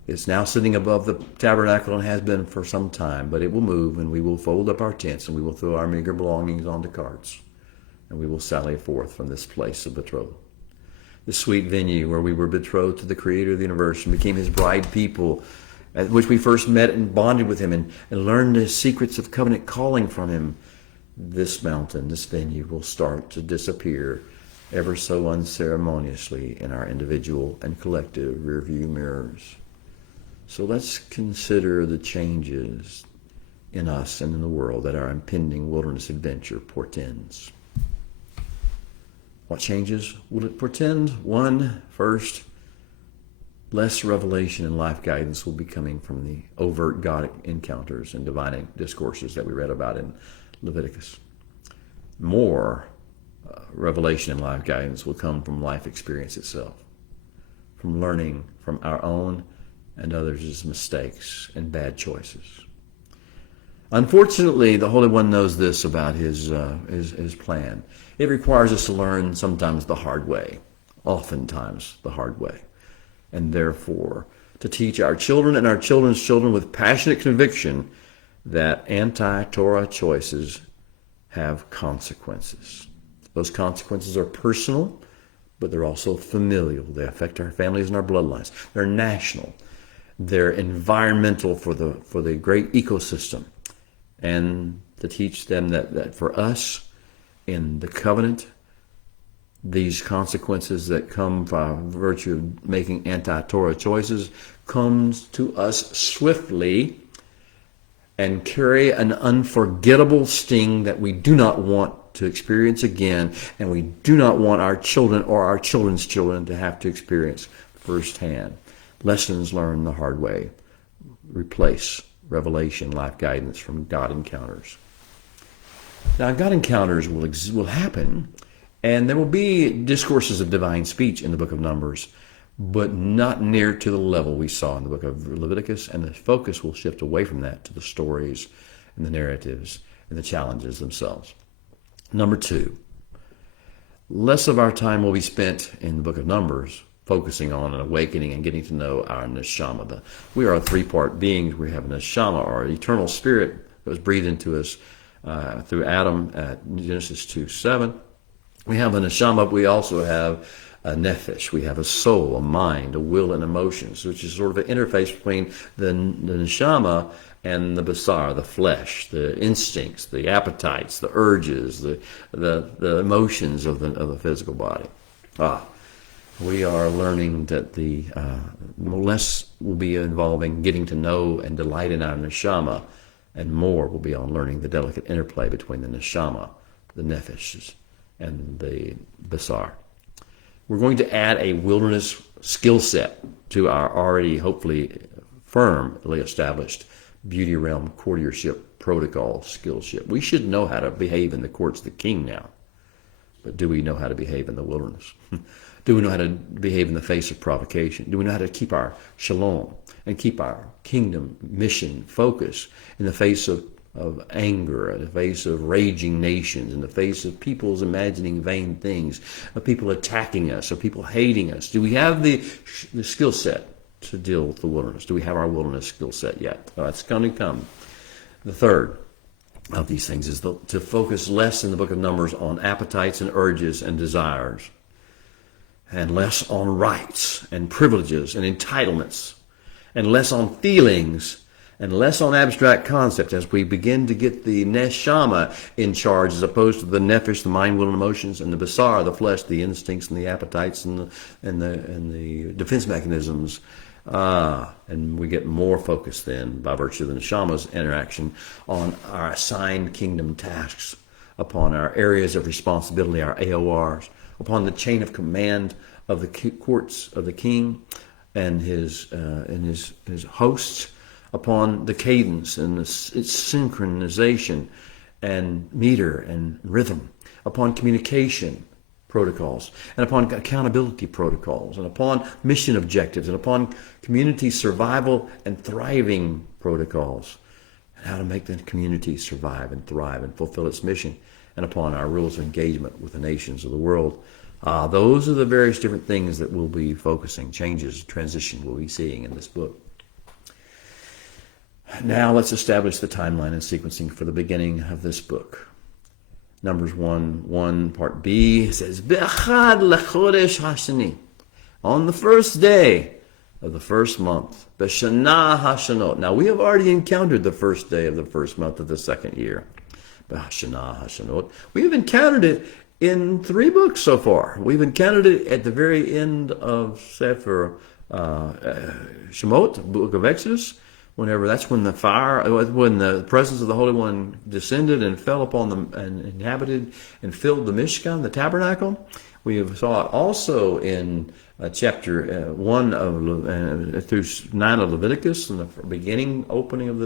It's now sitting above the tabernacle and has been for some time, but it will move, and we will fold up our tents, and we will throw our meager belongings onto carts, and we will sally forth from this place of betrothal. The sweet venue where we were betrothed to the Creator of the universe and became His bride people, at which we first met and bonded with Him and learned the secrets of covenant calling from Him. This mountain, this venue will start to disappear ever so unceremoniously in our individual and collective rearview mirrors. So let's consider the changes in us and in the world that our impending wilderness adventure portends. What changes will it portend? One, first, less revelation and life guidance will be coming from the overt God encounters and divine discourses that we read about in Leviticus. More revelation and life guidance will come from life experience itself, from learning from our own and others' mistakes and bad choices. Unfortunately, the Holy One knows this about his plan. It requires us to learn sometimes the hard way, oftentimes the hard way, and therefore to teach our children and our children's children with passionate conviction that anti-Torah choices have consequences. Those consequences are personal, but they're also familial. They affect our families and our bloodlines. They're national. They're environmental for the great ecosystem. And to teach them that for us in the covenant, these consequences that come by virtue of making anti-Torah choices comes to us swiftly and carry an unforgettable sting that we do not want to experience again, and we do not want our children or our children's children to have to experience firsthand. Lessons learned the hard way. Replace revelation, life guidance from God encounters. Now, God encounters will happen, and there will be discourses of divine speech in the book of Numbers, but not near to the level we saw in the book of Leviticus, and the focus will shift away from that to the stories and the narratives and the challenges themselves. Number two, less of our time will be spent in the book of Numbers focusing on an awakening and getting to know our neshama. We are a three-part being. We have a neshama, our eternal spirit that was breathed into us through Adam at Genesis 2:7. We have a neshama, but we also have a nephesh. We have a soul, a mind, a will, and emotions, which is sort of an interface between the neshama and the basar, the flesh, the instincts, the appetites, the urges, the emotions of the physical body. We are learning that the less will be involving getting to know and delight in our neshama, and more will be on learning the delicate interplay between the neshama, the nephesh, and the basar. We're going to add a wilderness skill set to our already hopefully firmly established beauty realm courtiership protocol skillship. We should know how to behave in the courts of the king now, but do we know how to behave in the wilderness? Do we know how to behave in the face of provocation? Do we know how to keep our shalom and keep our kingdom mission focus in the face of anger, in the face of raging nations, in the face of people's imagining vain things, of people attacking us, of people hating us? Do we have the skill set to deal with the wilderness? Do we have our wilderness skill set yet? It's going to come. The third of these things is to focus less in the book of Numbers on appetites and urges and desires, and less on rights and privileges and entitlements, and less on feelings and less on abstract concepts as we begin to get the neshama in charge as opposed to the nephesh, the mind, will, and emotions, and the basar, the flesh, the instincts and the appetites and the defense mechanisms And we get more focus then by virtue of the neshama's interaction on our assigned kingdom tasks, upon our areas of responsibility, our AORs, upon the chain of command of the courts of the king and his hosts, upon the cadence and its synchronization and meter and rhythm, upon communication protocols, and upon accountability protocols, and upon mission objectives, and upon community survival and thriving protocols, and how to make the community survive and thrive and fulfill its mission, and upon our rules of engagement with the nations of the world. Those are the various different things that we'll be focusing, changes, transition we'll be seeing in this book. Now let's establish the timeline and sequencing for the beginning of this book. Numbers 1:1, part B says, Be'achad lechodesh hashani, on the first day of the first month, B'shana hashanot. Now we have already encountered the first day of the first month of the second year. B'shana hashanot. We have encountered it in 3 books so far. We've encountered it at the very end of Sefer Shemot, book of Exodus. That's when the fire, when the presence of the Holy One descended and fell upon them and inhabited and filled the Mishkan, the tabernacle. We saw it also in chapter 1 through 9 of Leviticus, in the beginning opening of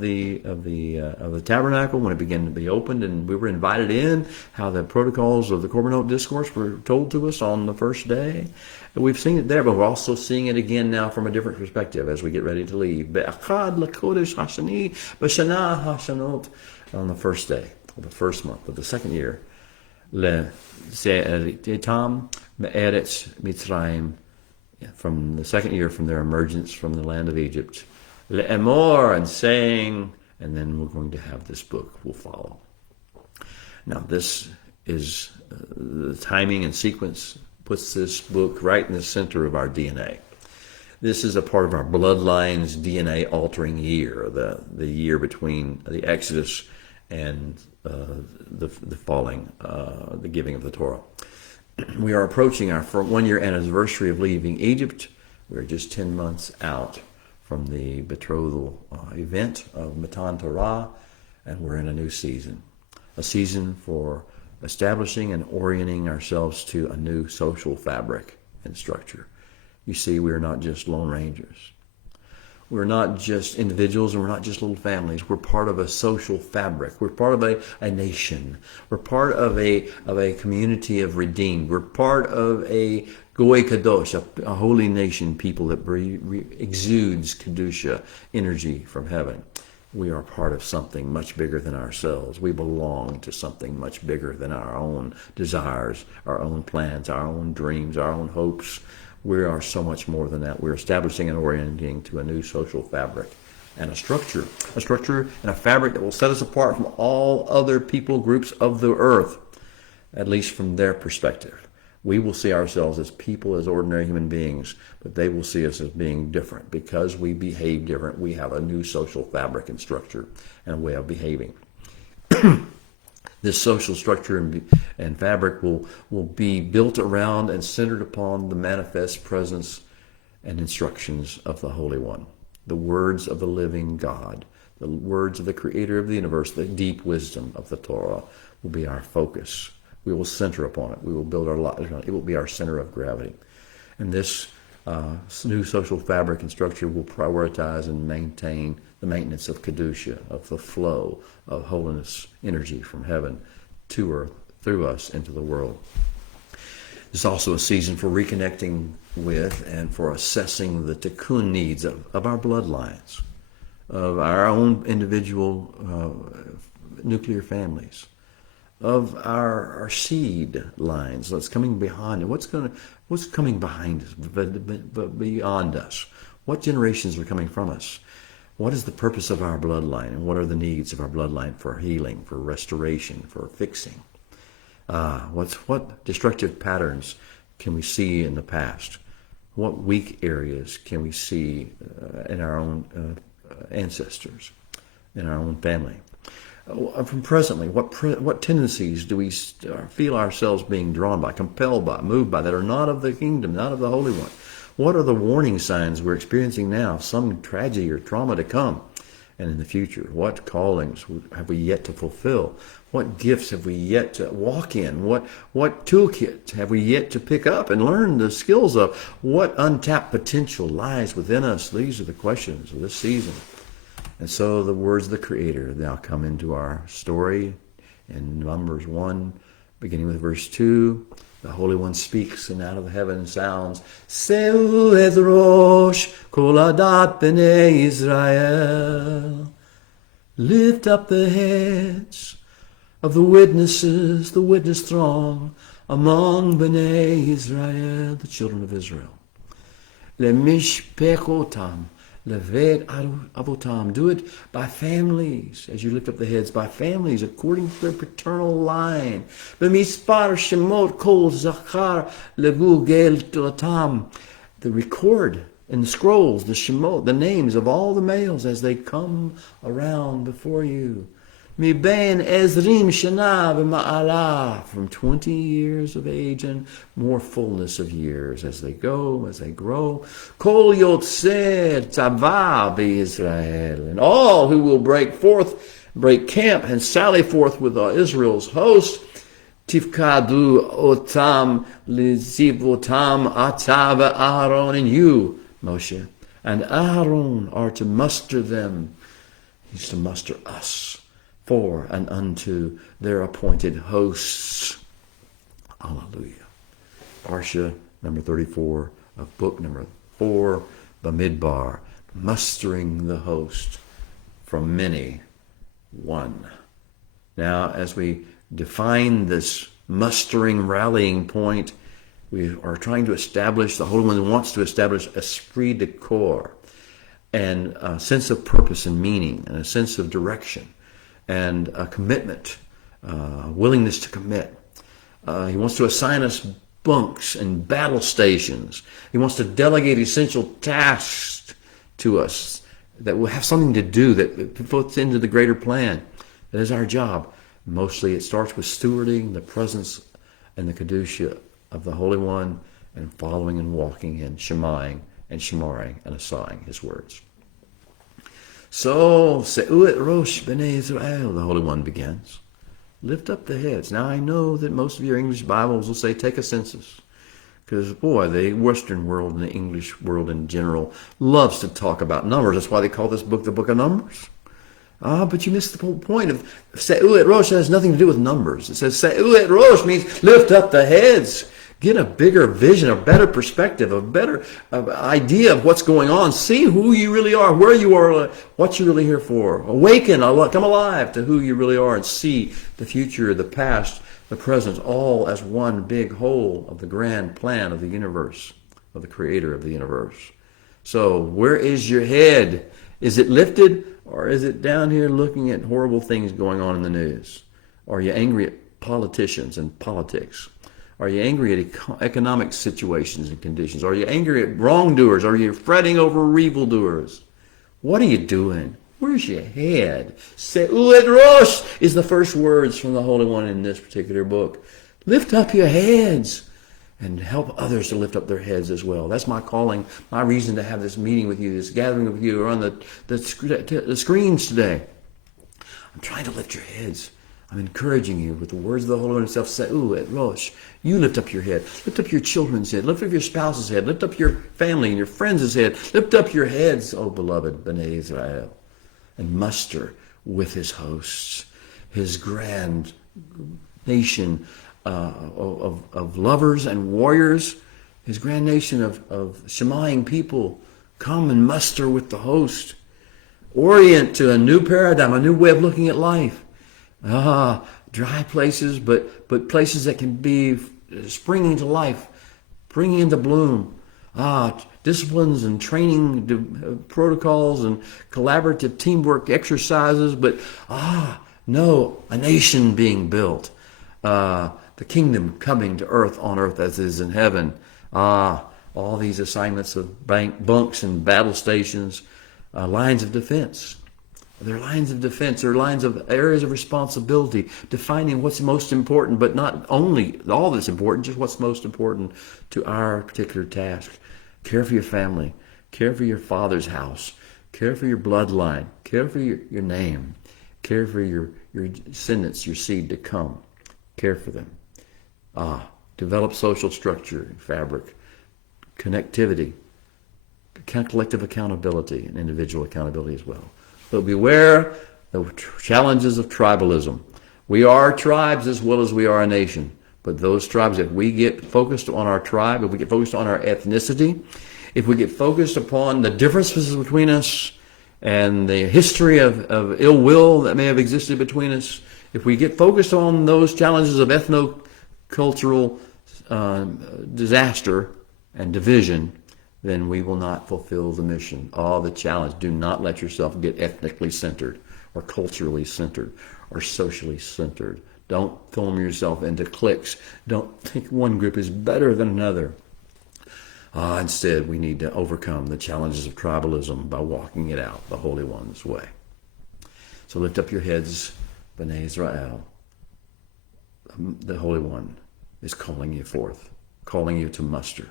the tabernacle, when it began to be opened, and we were invited in. How the protocols of the Korbanot discourse were told to us on the first day. We've seen it there, but we're also seeing it again now from a different perspective as we get ready to leave. Be'achad lekodesh hashani b'shana hashanot, on the first day of the first month of the second year. Le'etam me'eretz Mitzrayim, from the second year from their emergence from the land of Egypt. Le'emor, and saying, and then we're going to have this book will follow. Now this is the timing and sequence puts this book right in the center of our DNA. This is a part of our bloodline's DNA altering year, the year between the Exodus and the falling, the giving of the Torah. We are approaching our 1-year anniversary of leaving Egypt. We're just 10 months out from the betrothal event of Matan Torah, and we're in a new season, a season for establishing and orienting ourselves to a new social fabric and structure. You see, we're not just Lone Rangers. We're not just individuals, and we're not just little families. We're part of a social fabric. We're part of a nation. We're part of a community of redeemed. We're part of a Goy Kadosh, a holy nation people that exudes Kedusha, energy from heaven. We are part of something much bigger than ourselves. We belong to something much bigger than our own desires, our own plans, our own dreams, our own hopes. We are so much more than that. We're establishing and orienting to a new social fabric and a structure and a fabric that will set us apart from all other people groups of the earth, at least from their perspective. We will see ourselves as people, as ordinary human beings, but they will see us as being different. Because we behave different, we have a new social fabric and structure and a way of behaving. This social structure and fabric will be built around and centered upon the manifest presence and instructions of the Holy One, the words of the living God, the words of the Creator of the universe, the deep wisdom of the Torah will be our focus. We will center upon it. We will build our lives on it. It will be our center of gravity. And this new social fabric and structure will prioritize and maintain the maintenance of Kedusha, of the flow of holiness, energy from heaven to earth, through us into the world. It's also a season for reconnecting with and for assessing the tikkun needs of our bloodlines, of our own individual nuclear families, of our seed lines. What's coming behind it? What's coming behind us, but beyond us? What generations are coming from us? What is the purpose of our bloodline, and what are the needs of our bloodline for healing, for restoration, for fixing? What destructive patterns can we see in the past? What weak areas can we see in our own ancestors, in our own family? From presently, what tendencies do we feel ourselves being drawn by, compelled by, moved by, that are not of the kingdom, not of the Holy One? What are the warning signs we're experiencing now? Some tragedy or trauma to come. And in the future, what callings have we yet to fulfill? What gifts have we yet to walk in? What toolkit have we yet to pick up and learn the skills of? What untapped potential lies within us? These are the questions of this season. And so the words of the Creator now come into our story in Numbers 1, beginning with verse 2. The Holy One speaks, and out of heaven sounds, Seu et rosh kol adat b'nei Israel. Lift up the heads of the witnesses, the witness throng, among b'nei Israel, the children of Israel. Lemishpechotam, levet avotam. Do it by families, as you lift up the heads, by families, according to their paternal line. B'mispar shemot kol zachar legugel totam. The record in the scrolls, the shemot, the names of all the males as they come around before you. Mi ben ezrim shana b'ma'ala, from 20 years of age and more fullness of years as they go, as they grow. Kol yotzer tzava b'Yisrael, and all who will break camp and sally forth with Israel's host. Tifkadu otam lizivotam atava Aaron, and you, Moshe, and Aaron are to muster them. He's to muster us for and unto their appointed hosts. Hallelujah. Parsha number 34 of book number 4, Bamidbar, mustering the host from many, one. Now, as we define this mustering, rallying point, we are trying to establish, the Holy One wants to establish esprit de corps, and a sense of purpose and meaning, and a sense of direction, and a commitment, willingness to commit. He wants to assign us bunks and battle stations. He wants to delegate essential tasks to us that will have something to do, that fits into the greater plan. That is our job. Mostly it starts with stewarding the presence and the Kedusha of the Holy One, and following and walking and shemaing and shemaring and assigning his words. So, Seu et rosh b'nei Israel, the Holy One begins. Lift up the heads. Now, I know that most of your English Bibles will say, take a census. Because, boy, the Western world and the English world in general loves to talk about numbers. That's why they call this book the Book of Numbers. But you missed the whole point of Seu et rosh. Has nothing to do with numbers. It says Seu et rosh means lift up the heads. Get a bigger vision, a better perspective, a better idea of what's going on. See who you really are, where you are, what you're really here for. Awaken, come alive to who you really are, and see the future, the past, the present, all as one big whole of the grand plan of the universe, of the Creator of the universe. So where is your head? Is it lifted, or is it down here looking at horrible things going on in the news? Are you angry at politicians and politics? Are you angry at economic situations and conditions? Are you angry at wrongdoers? Are you fretting over evildoers? What are you doing? Where's your head? Seu et rosh is the first words from the Holy One in this particular book. Lift up your heads and help others to lift up their heads as well. That's my calling, my reason to have this meeting with you, this gathering with you, or on the screens today. I'm trying to lift your heads. I'm encouraging you with the words of the Holy One himself. Seu et rosh. You lift up your head. Lift up your children's head. Lift up your spouse's head. Lift up your family and your friends' head. Lift up your heads, O beloved Bnei Israel, and muster with his hosts, his grand nation of lovers and warriors, his grand nation of shemaing people. Come and muster with the host. Orient to a new paradigm, a new way of looking at life. Dry places, but places that can be springing to life, bringing into bloom. Disciplines and training protocols and collaborative teamwork exercises, but no, a nation being built. The kingdom coming to earth, on earth as it is in heaven. All these assignments of bunks and battle stations, lines of defense. They're lines of defense. They're lines of areas of responsibility, defining what's most important, but not only all that's important, just what's most important to our particular task. Care for your family. Care for your father's house. Care for your bloodline. Care for your name. Care for your descendants, your seed to come. Care for them. Develop social structure, fabric, connectivity, collective accountability, and individual accountability as well. But beware the challenges of tribalism. We are tribes as well as we are a nation. But those tribes, if we get focused on our tribe, if we get focused on our ethnicity, if we get focused upon the differences between us and the history of ill will that may have existed between us, if we get focused on those challenges of ethno-cultural disaster and division, then we will not fulfill the mission. The challenge. Do not let yourself get ethnically centered or culturally centered or socially centered. Don't form yourself into cliques. Don't think one group is better than another. Instead, we need to overcome the challenges of tribalism by walking it out the Holy One's way. So lift up your heads, B'nai Israel. The Holy One is calling you forth, calling you to muster.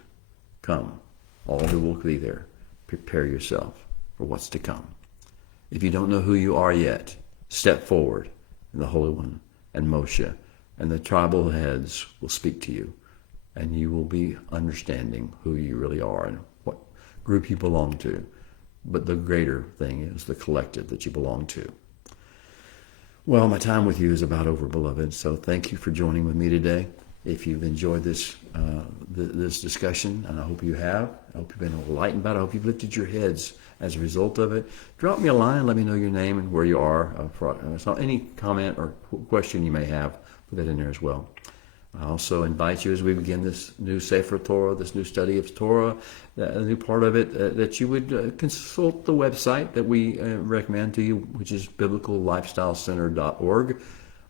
Come, all who will be there. Prepare yourself for what's to come. If you don't know who you are yet, step forward, and the Holy One and Moshe and the tribal heads will speak to you, and you will be understanding who you really are and what group you belong to. But the greater thing is the collective that you belong to. Well, my time with you is about over, beloved, so thank you for joining with me today. If you've enjoyed this discussion, and I hope you have, I hope you've been enlightened about it, I hope you've lifted your heads as a result of it. Drop me a line, let me know your name and where you are. So any comment or question you may have, put that in there as well. I also invite you as we begin this new Sefer Torah, this new study of Torah, a new part of it, that you would consult the website that we recommend to you, which is biblicallifestylecenter.org.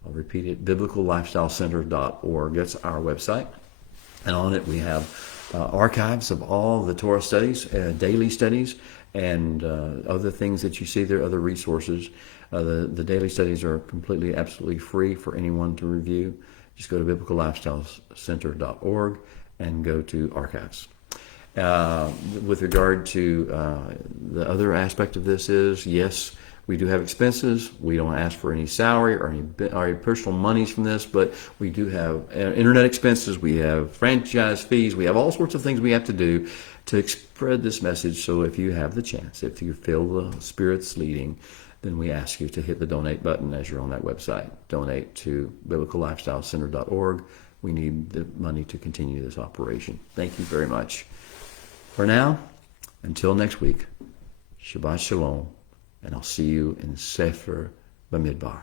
I'll repeat it, biblicallifestylecenter.org. That's our website. And on it we have archives of all the Torah studies, daily studies, and other things that you see there, other resources. The daily studies are completely, absolutely free for anyone to review. Just go to biblicallifestylecenter.org and go to archives. With regard to the other aspect of this is, yes, we do have expenses. We don't ask for any salary or any personal monies from this, but we do have internet expenses. We have franchise fees. We have all sorts of things we have to do to spread this message. So if you have the chance, if you feel the Spirit's leading, then we ask you to hit the donate button as you're on that website. Donate to biblicallifestylecenter.org. We need the money to continue this operation. Thank you very much. For now, until next week, Shabbat Shalom, and I'll see you in Sefer Bamidbar.